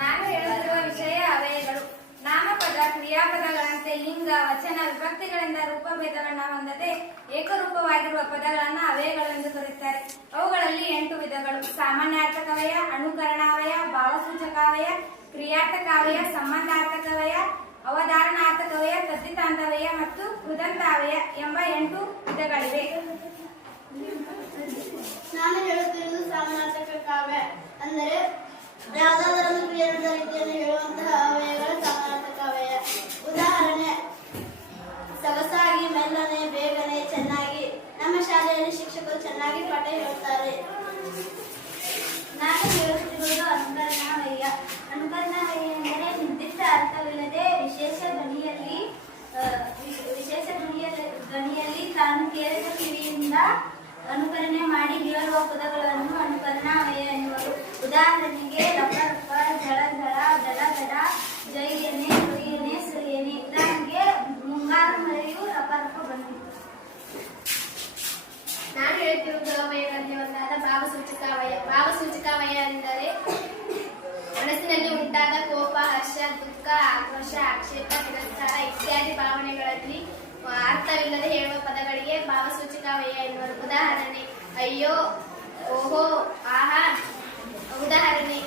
ನಾನು ಹೇಳುತ್ತಿರುವ ವಿಷಯ ಅವಯಗಳು. ನಾಮಪದ ಕ್ರಿಯಾಪದಗಳಂತೆ ಲಿಂಗ ವಚನ ವಿಭಕ್ತಿಗಳಿಂದ ರೂಪಭೇದವನ್ನ ಹೊಂದದೆ ಏಕರೂಪವಾಗಿರುವ ಪದಗಳನ್ನು ಅವಯಗಳು ಎಂದು ಕರೆಯುತ್ತಾರೆ. ಅವುಗಳಲ್ಲಿ 8 ವಿಧಗಳು: ಸಾಮಾನ್ಯಾರ್ಥಕವಯ, ಅನುಕರಣಾವಯ, ಭಾವಸೂಚಕಾವಯ, ಕ್ರಿಯಾರ್ಥಕಾವಯ, ಸಂಬಂಧಾರ್ಥಕವಯ, ಅವಧಾರಣಾರ್ಥಕವಯ, ತದ್ಧಿತಾಂತವಯ ಮತ್ತು ಕೃದಂತಾವಯ ಎಂಬ 8 ವಿಧಗಳಿವೆ. ನಾನು ಹೇಳುತ್ತಿರುವುದು ಸಾಮಾನ್ಯಾರ್ಥಕ ಕಾವ್ಯ ಅಂದರೆ ಯಾವುದಾದರೊಂದು ಕ್ರಿಯೆಯ ರೀತಿಯನ್ನು ಹೇಳುವಂತಹ ಅವಯಗಳು ಸಾಮಾನ್ಯಾರ್ಥಕ ಕಾವ್ಯ. ಉದಾಹರಣೆ: ಸೊಗಸಾಗಿ, ಮೆಲ್ಲನೆ, ಬೇಗನೆ, ಚೆನ್ನಾಗಿ. ನಮ್ಮ ಶಾಲೆಯಲ್ಲಿ ಶಿಕ್ಷಕರು ಚೆನ್ನಾಗಿ ಪಾಠ ಹೇಳುತ್ತಾರೆ. ನಾನು ಹೇಳುತ್ತಿರುವುದು ಅನುಕರಣಾವಯ. ಅನುಕರಣಾವಯ ಎಂದರೆ ನಿರ್ದಿಷ್ಟ ಅರ್ಥವಿಲ್ಲದೆ ವಿಶೇಷ ಧ್ವನಿಯಲ್ಲಿ ತಾನು ಕೇಳಿದ ಕಿವಿಯಿಂದ ಅನುಕರಣೆ ಮಾಡಿ ಹೇಳುವ ಪದಗಳನ್ನು ಅನುಕರಣಾವಯ ಎನ್ನುವರು. ಉದಾಹರಣೆಗೆ ರಪ ರಪ, ಝಳ ಝಳ, ದಡ ದಡ, ಜೈಯನೆ, ಸುರಿಯನೆ, ಸುರಿಯನೆ. ಉದಾಹರಣೆಗೆ ಮುಂಗಾರು ಮಳೆಯು ರಪ ರಪ ಬಂದಿತು. ನಾನು ಹೇಳುತ್ತಿರುವುದು ಅವಯಗಳಲ್ಲಿ ಒಂದಾದ ಭಾವಸೂಚಕಾವಯ. ಭಾವಸೂಚಕಾವಯ ಎಂದರೆ ಮನಸ್ಸಿನಲ್ಲಿ ಉಂಟಾದ ಕೋಪ, ಹರ್ಷ, ದುಃಖ, ಆಕ್ರೋಶ, ಆಕ್ಷೇಪ, ತಿರಸ್ಕಾರ ಇತ್ಯಾದಿ ಭಾವನೆಗಳಲ್ಲಿ ಅರ್ಥವಿಲ್ಲದೆ ಹೇಳುವ ಪದಗಳಿಗೆ ಭಾವಸೂಚಕಾವಯ ಎನ್ನುವರು. ಉದಾಹರಣೆ: ಅಯ್ಯೋ, ಓಹೋ, ಆಹಾ. ಉದಾಹರಣೆ: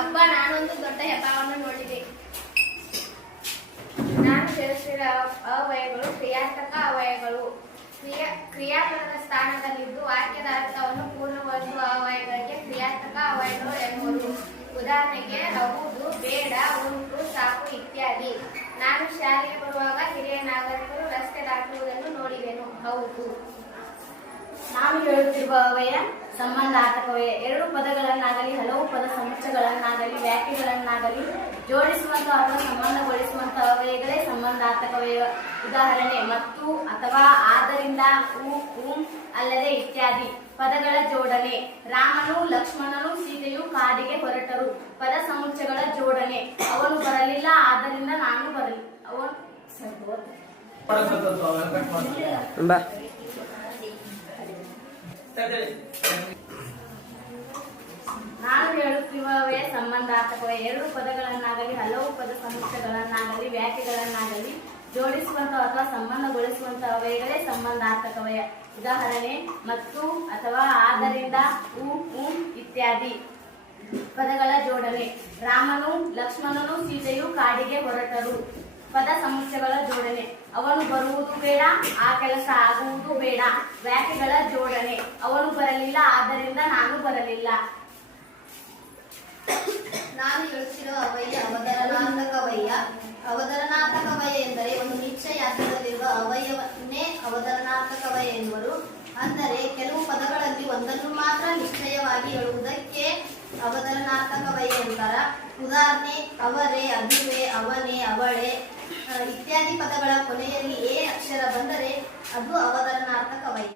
ಅಬ್ಬ, ನಾನೊಂದು ದೊಡ್ಡ ಹೆಬ್ಬಾವನ್ನು ನೋಡಿದೆ. ನಾನು ಹೇಳುತ್ತಿರುವ ಅವಯಗಳು ಕ್ರಿಯಾತ್ಮಕ ಅವಯಗಳು. ಕ್ರಿಯಾಪದದ ಸ್ಥಾನದಲ್ಲಿದ್ದು ವಾಕ್ಯದ ಅರ್ಥವನ್ನು ಪೂರ್ಣಗೊಳಿಸುವ ಅವಯಗಳಿಗೆ ಕ್ರಿಯಾತ್ಮಕ ಅವಯಗಳು ಎನ್ನುವರು. ಉದಾಹರಣೆಗೆ ರಹುದು, ಬೇಡ, ಉಂಟು, ಸಾಕು ಇತ್ಯಾದಿ. ನಾನು ಶಾಲೆಗೆ ಬರುವಾಗ ಹಿರಿಯ ನಾಗರಿಕರು ರಸ್ತೆ ದಾಟುವುದನ್ನು ನೋಡಿದೆನು. ಹೌದು. ನಾನು ಹೇಳುತ್ತಿರುವ ಅವಯ ಸಂಬಂಧಾರ್ಥಕವಯ. 2 ಪದಗಳನ್ನಾಗಲಿ ಹಲವು ಪದ ಸಮುಚ್ಚಯಗಳನ್ನಾಗಲಿ ವ್ಯಾಖ್ಯೆಗಳನ್ನಾಗಲಿ ಜೋಡಿಸುವಂತಹ ಅಥವಾ ಸಂಬಂಧಗೊಳಿಸುವಂತಹ ಅವಯಗಳೇ ಸಂಬಂಧಾರ್ಥಕವಯ. ಉದಾಹರಣೆ: ಮತ್ತು, ಅಥವಾ, ಆದ್ದರಿಂದ, ಅಲ್ಲದೆ ಇತ್ಯಾದಿ. ಪದಗಳ ಜೋಡಣೆ: ರಾಮನು, ಲಕ್ಷ್ಮಣನು, ಸೀತೆಯು ಕಾಡಿಗೆ ಹೊರಟರು. ಪದ ಸಮುಚ್ಚಯಗಳ ಜೋಡಣೆ: ಅವನು ಬರಲಿಲ್ಲ, ಆದ್ದರಿಂದ ನಾನು ಬರಲಿಲ್ಲ. ನಾನು ಹೇಳುತ್ತಿರುವವೇ ಸಂಬಂಧಾರ್ಥಕವೇ. 2 ಪದಗಳನ್ನಾಗಲಿ ಹಲವು ಪದ ಸಮುಚ್ಚಯಗಳನ್ನಾಗಲಿ ವ್ಯಾಖ್ಯೆಗಳನ್ನಾಗಲಿ ಜೋಡಿಸುವಂತಹ ಅಥವಾ ಸಂಬಂಧಗೊಳಿಸುವಂತಹ ಅವಯಗಳೇ ಸಂಬಂಧಾರ್ಥಕವಯ. ಉದಾಹರಣೆ: ಮತ್ತು, ಅಥವಾ, ಆದ್ದರಿಂದ, ಇತ್ಯಾದಿ. ಪದಗಳ ಜೋಡಣೆ: ರಾಮನು, ಲಕ್ಷ್ಮಣನು, ಸೀತೆಯು ಕಾಡಿಗೆ ಹೊರಟರು. ಪದ ಸಮುಚ್ಚಯಗಳ ಜೋಡಣೆ: ಅವನು ಬರುವುದು ಬೇಡ, ಆ ಕೆಲಸ ಆಗುವುದು ಬೇಡ. ವ್ಯಾಖ್ಯೆಗಳ ಜೋಡಣೆ: ಅವನು ಬರಲಿಲ್ಲ, ಆದ್ದರಿಂದ ನಾನು ಬರಲಿಲ್ಲ. ನಾನು ಹೇಳುತ್ತಿರುವ ಅವಯ ಅವತರಣಾರ್ಥಕವಯ. ಅವತರಣಾರ್ಥಕವಯ ಎಂದರೆ ಒಂದು ನಿಶ್ಚಯ ಅರ್ಥದಲ್ಲಿರುವ ಅವಯವನ್ನೇ ಅವತರಣಾರ್ಥಕವಯ ಎನ್ನುವರು. ಅಂದರೆ ಕೆಲವು ಪದಗಳಲ್ಲಿ ಒಂದನ್ನು ಮಾತ್ರ ನಿಶ್ಚಯವಾಗಿ ಹೇಳುವುದಕ್ಕೆ ಅವತರಣಾರ್ಥಕವಯ ಎಂತಾರ. ಉದಾಹರಣೆ: ಅವರೇ, ಅದುವೇ, ಅವನೇ, ಅವಳೇ ಇತ್ಯಾದಿ ಪದಗಳ ಕೊನೆಯಲ್ಲಿ ಎ ಅಕ್ಷರ ಬಂದರೆ ಅದು ಅವತರಣಾರ್ಥಕವಯ.